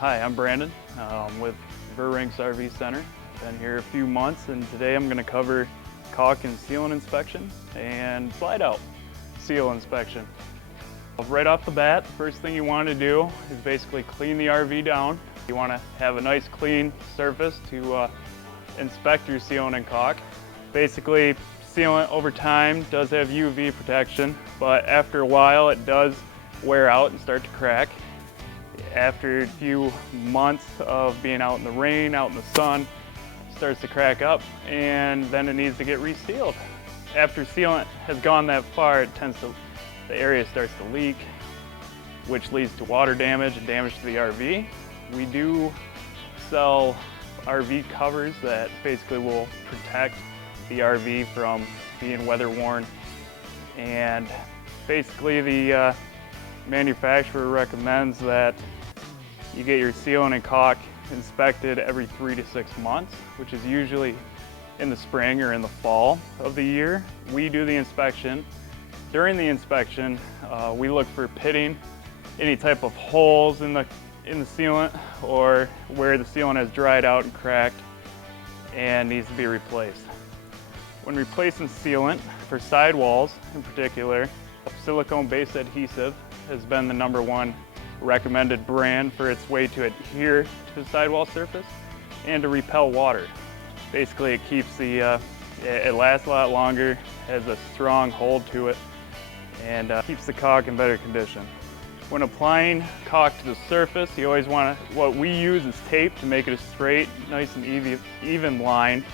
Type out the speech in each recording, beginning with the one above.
Hi, I'm Brandon with Verrinks RV Center. Been here a few months, and today I'm going to cover caulk and sealant inspection and slide out seal inspection. Right off the bat, the first thing you want to do is basically clean the RV down. You want to have a nice clean surface to inspect your sealant and caulk. Basically, sealant over time does have UV protection, but after a while it does wear out and start to crack. After a few months of being out in the rain, out in the sun, it starts to crack up, and then it needs to get resealed. After sealant has gone that far, the area starts to leak, which leads to water damage and damage to the RV. We do sell RV covers that basically will protect the RV from being weather worn, and basically the manufacturer recommends that you get your sealant and caulk inspected every 3 to 6 months, which is usually in the spring or in the fall of the year. We do the inspection. During the inspection, we look for pitting, any type of holes in the sealant, or where the sealant has dried out and cracked and needs to be replaced. When replacing sealant for sidewalls in particular, silicone-based adhesive has been the #1 recommended brand for its way to adhere to the sidewall surface and to repel water. Basically, it keeps it lasts a lot longer, has a strong hold to it, and keeps the caulk in better condition. When applying caulk to the surface, you always what we use is tape to make it a straight, nice and even line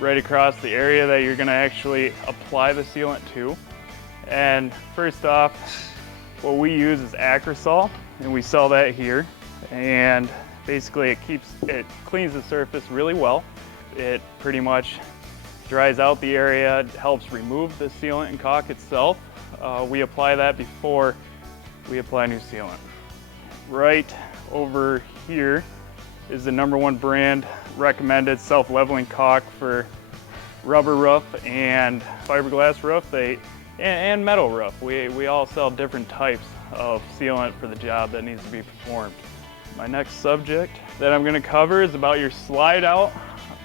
right across the area that you're going to actually apply the sealant to. And first off, what we use is Acrosol, and we sell that here. And basically it cleans the surface really well. It pretty much dries out the area, it helps remove the sealant and caulk itself. We apply that before we apply new sealant. Right over here is the #1 brand recommended self-leveling caulk for rubber roof and fiberglass roof and metal roof. We all sell different types of sealant for the job that needs to be performed. My next subject that I'm going to cover is about your slide out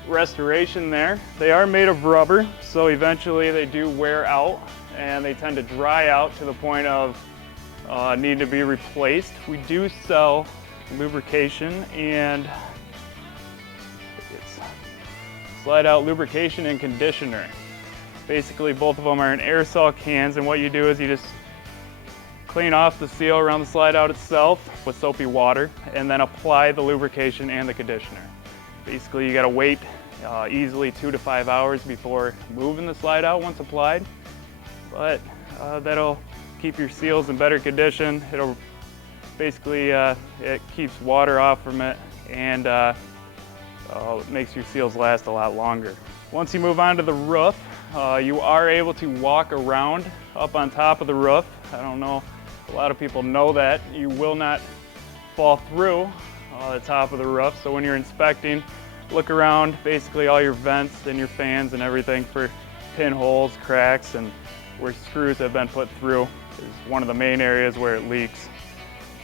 restoration there. They are made of rubber, so eventually they do wear out and they tend to dry out to the point of need to be replaced. We do sell lubrication and it's slide out lubrication and conditioner. Basically, both of them are in aerosol cans, and what you do is you just clean off the seal around the slide out itself with soapy water and then apply the lubrication and the conditioner. Basically, you got to wait easily 2 to 5 hours before moving the slide out once applied, but that'll keep your seals in better condition. It'll basically it keeps water off from it, and it makes your seals last a lot longer. Once you move on to the roof, you are able to walk around up on top of the roof. I don't know, a lot of people know that. You will not fall through the top of the roof, so when you're inspecting, look around basically all your vents and your fans and everything for pinholes, cracks, and where screws have been put through is one of the main areas where it leaks.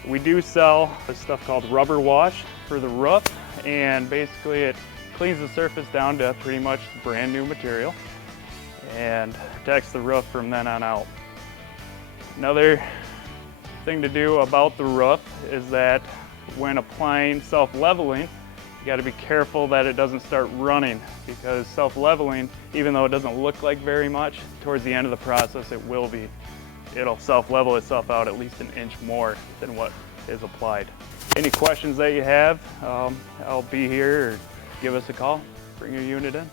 We do sell this stuff called rubber wash for the roof, and basically it cleans the surface down to pretty much brand new material and protects the roof from then on out. Another thing to do about the roof is that when applying self-leveling, you got to be careful that it doesn't start running, because self-leveling, even though it doesn't look like very much, towards the end of the process it will be. It'll self-level itself out at least an inch more than what is applied. Any questions that you have, I'll be here, or give us a call, bring your unit in.